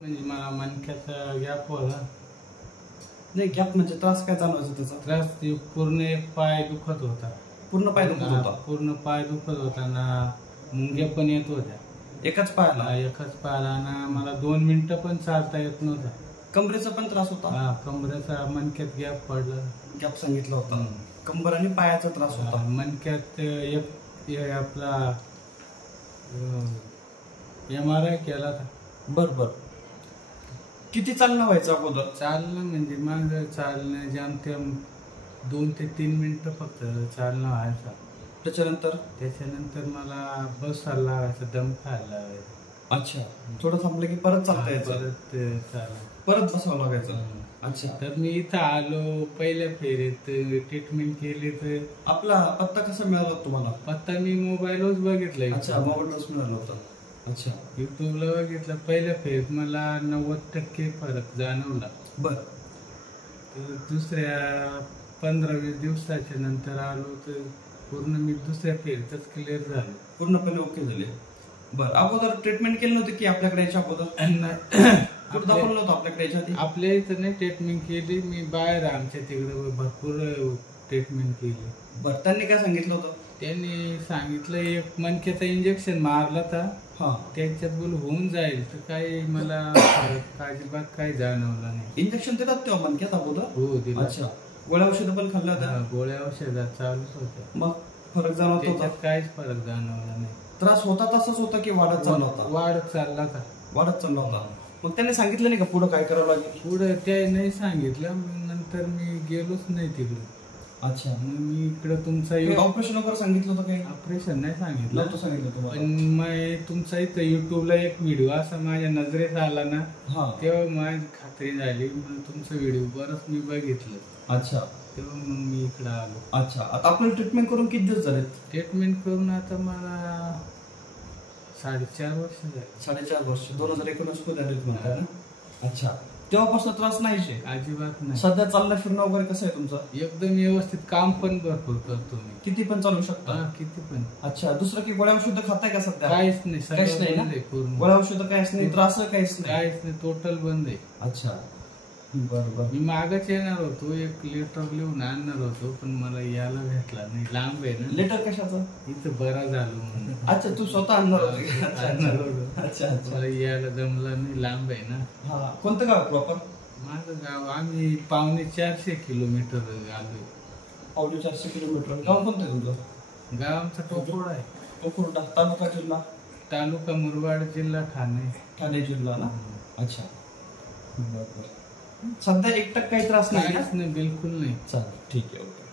म्हणजे मला मणक्याचा गॅप होता. नाही गॅप म्हणजे त्रास काय जाणवायचा त्याचा? त्रास पूर्ण एक पाय दुखत होता. पूर्ण पाय दुखत होता? पूर्ण पाय दुखत होता ना, मुंग्या पण येत होत्या एकाच पायाला? एकाच पायाला ना. मला 2 मिनिटं पण चालता येत नव्हतं. कमरेचा पण त्रास होता? हा, कमरेचा मणक्यात गॅप पडला. गॅप सांगितला होता. कंबर आणि पायाचा त्रास होता. मणक्यात एक आपला MRI केला था. बर. किती चालणं व्हायचं अगोदर? चालणं म्हणजे मग चालणं जेमतेम 2 ते 3 मिनिटं फक्त चालणं व्हायचं. त्याच्यानंतर मला बसायला लागायचं, दम खायला लागायचं. अच्छा, थोडं थांबलं की परत चालता यायचं? परत बसावं लागायचं. अच्छा. तर मी इथं आलो, पहिल्या फेरीत ट्रीटमेंट केली. तर आपला पत्ता कसा मिळाला तुम्हाला? पत्ता मी मोबाईलवरच बघितला. अच्छा, मोबाईलवरच मिळाला होता. अच्छा, युट्यूबला बघितलं. पहिल्या फेरीत मला 90% फरक जाणवला. बर. दुसऱ्या 15-20 दिवसाच्या नंतर आलो तर पूर्ण मी दुसऱ्या फेरीतच क्लिअर झालो. पूर्णपणे ओके झाले. बर. अगोदर ट्रीटमेंट केली नव्हती की आपल्याकडे याच्या अगोदर? कुठं दाखवलं होतं आपल्याकडे याच्या आधी? आपल्या इथं नाही ट्रीटमेंट केली मी, बाहेर आमच्या तिकडे भरपूर ट्रीटमेंट केली. बर. त्यांनी काय सांगितलं होतं? त्यांनी सांगितलं एक मणक्याचं इंजेक्शन मारला था. हा, त्याच्यात बोल होऊन जाईल. तर काही मला फरक अजिबात काही जाणवला नाही. इंजेक्शन देतात तेव्हा मणक्यात अगोदर? हो दिलं. अच्छा, गोळ्या औषधं पण खाल्ल्या होत्या? गोळ्या औषधात चालूच होत्या. मग फरक जाणवत होता? त्याच्यात काहीच फरक जाणवला नाही. त्रास होता तसाच होता की वाढत चालला होता? वाढत चालला था. वाढत चालला होता. मग त्यांनी सांगितलं नाही का पुढे काय करावं लागेल? पुढे ते नाही सांगितलं. नंतर मी गेलोच नाही तिकडे. अच्छा, मग मी इकडे तुमचा ऑपरेशन वगैरे सांगितलं होतं काही? ऑपरेशन नाही सांगितलं. तुम्हाला? पण मग तुमचा इथं युट्यूबला एक व्हिडिओ असा माझ्या नजरेत आला ना, तेव्हा माझी खात्री झाली. मग तुमचा व्हिडिओ बरंच मी बघितलं. अच्छा, तेव्हा मग मी इकडे आलो. अच्छा, आता आपल्याला ट्रीटमेंट करून किती दिवस झाले? ट्रीटमेंट करून आता मला 4.5 वर्ष झाले. 4.5 वर्ष. 2019 मध्ये आले म्हणता ना? अच्छा, तेव्हापासून त्रास नाहीच आहे? अजिबात नाही. सध्या चालणं फिरणं वगैरे कसं आहे तुमचं? एकदम व्यवस्थित. काम पण भरपूर करतो मी. किती पण चालू शकता? किती पण. अच्छा, दुसरं की गोळ्या औषधं खाताय का सध्या? काहीच नाही. काहीच नाही ना? गोळ्या औषधं काहीच नाही, त्रास काहीच नाही. टोटल बंद आहे. अच्छा, बरोबर. मी मागच येणार होतो, एक लेटर लिहून आणणार होतो, पण मला यायला भेटला नाही. लांब आहे ना. लेटर कशाचं? इथं बरा झालो म्हणून. अच्छा, तू स्वतः आणणार होतो? अच्छा, मला यायला जमलं नाही, लांब आहे ना. हा, कोणतं गाव प्रॉपर? माझं गाव, आम्ही 450 किलोमीटर आलोय. 450 किलोमीटर. गाव कोणतं आहे तुमचं? गाव आमचा टोकोडा आहे. टोकोडा. तालुका जिल्हा? तालुका मुरबाड, जिल्हा ठाणे. ठाणे जिल्हा ना? अच्छा, बरोबर. सध्या 1% काही त्रास नाही? बिलकुल नाही. चालेल, ठीक आहे, ओके.